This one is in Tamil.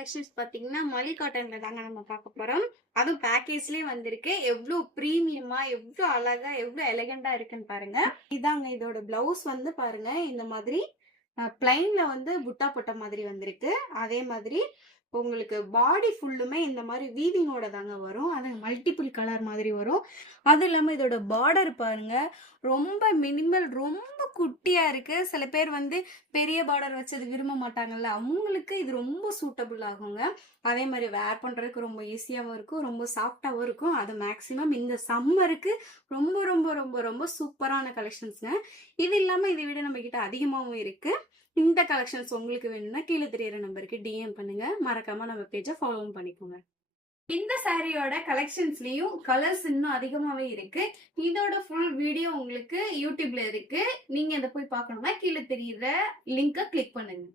கலெக்ஷன்ஸ் பாத்தீங்கன்னா மலி காட்டன்ல தாங்க நம்ம பார்க்க போறோம். அதுவும் பேக்கேஜ்லயே வந்திருக்கு. எவ்ளோ பிரீமியமா, எவ்ளோ அழகா, எவ்ளோ எலகண்டா இருக்குன்னு பாருங்க. இதாங்க இதோட பிளவுஸ் வந்து பாருங்க. இந்த மாதிரி பிளைன்ல வந்து புட்டா போட்ட மாதிரி வந்திருக்கு. அதே மாதிரி உங்களுக்கு பாடி ஃபுல்லுமே இந்த மாதிரி வீவிங்கோட தாங்க வரும். அது மல்டிபிள் கலர் மாதிரி வரும். அது இல்லாம இதோட பார்டர் பாருங்க. ரொம்ப மினிமல், ரொம்ப குட்டியா இருக்கு. சில பேர் வந்து பெரிய பார்டர் வச்சது விரும்ப மாட்டாங்கல்ல. அவங்களுக்கு இது ரொம்ப சூட்டபிள் ஆகுங்க. அதே மாதிரி வேர் பண்றதுக்கு ரொம்ப ஈஸியாவும் இருக்கும். ரொம்ப சாஃப்டாவும் இருக்கும். அது மேக்ஸிமம் இந்த சம்மருக்கு ரொம்ப ரொம்ப ரொம்ப ரொம்ப சூப்பரான கலெக்ஷன்ஸ்ங்க. இது இல்லாம இதை விட நம்ம கிட்ட அதிகமாவும் இருக்கு. இந்த கலெக்ஷன்ஸ் உங்களுக்கு வேணும்னா கீழே தெரியற நம்பருக்கு டிஎம் பண்ணுங்க. மறக்காம நம்ம பேஜை ஃபாலோவும் பண்ணிக்கோங்க. இந்த சாரியோட கலெக்ஷன்ஸ்லயும் கலர்ஸ் இன்னும் அதிகமாவே இருக்கு. இதோட ஃபுல் வீடியோ உங்களுக்கு யூடியூப்ல இருக்கு. நீங்க இதை போய் பார்க்கணும்னா கீழே தெரியுற லிங்கை கிளிக் பண்ணுங்க.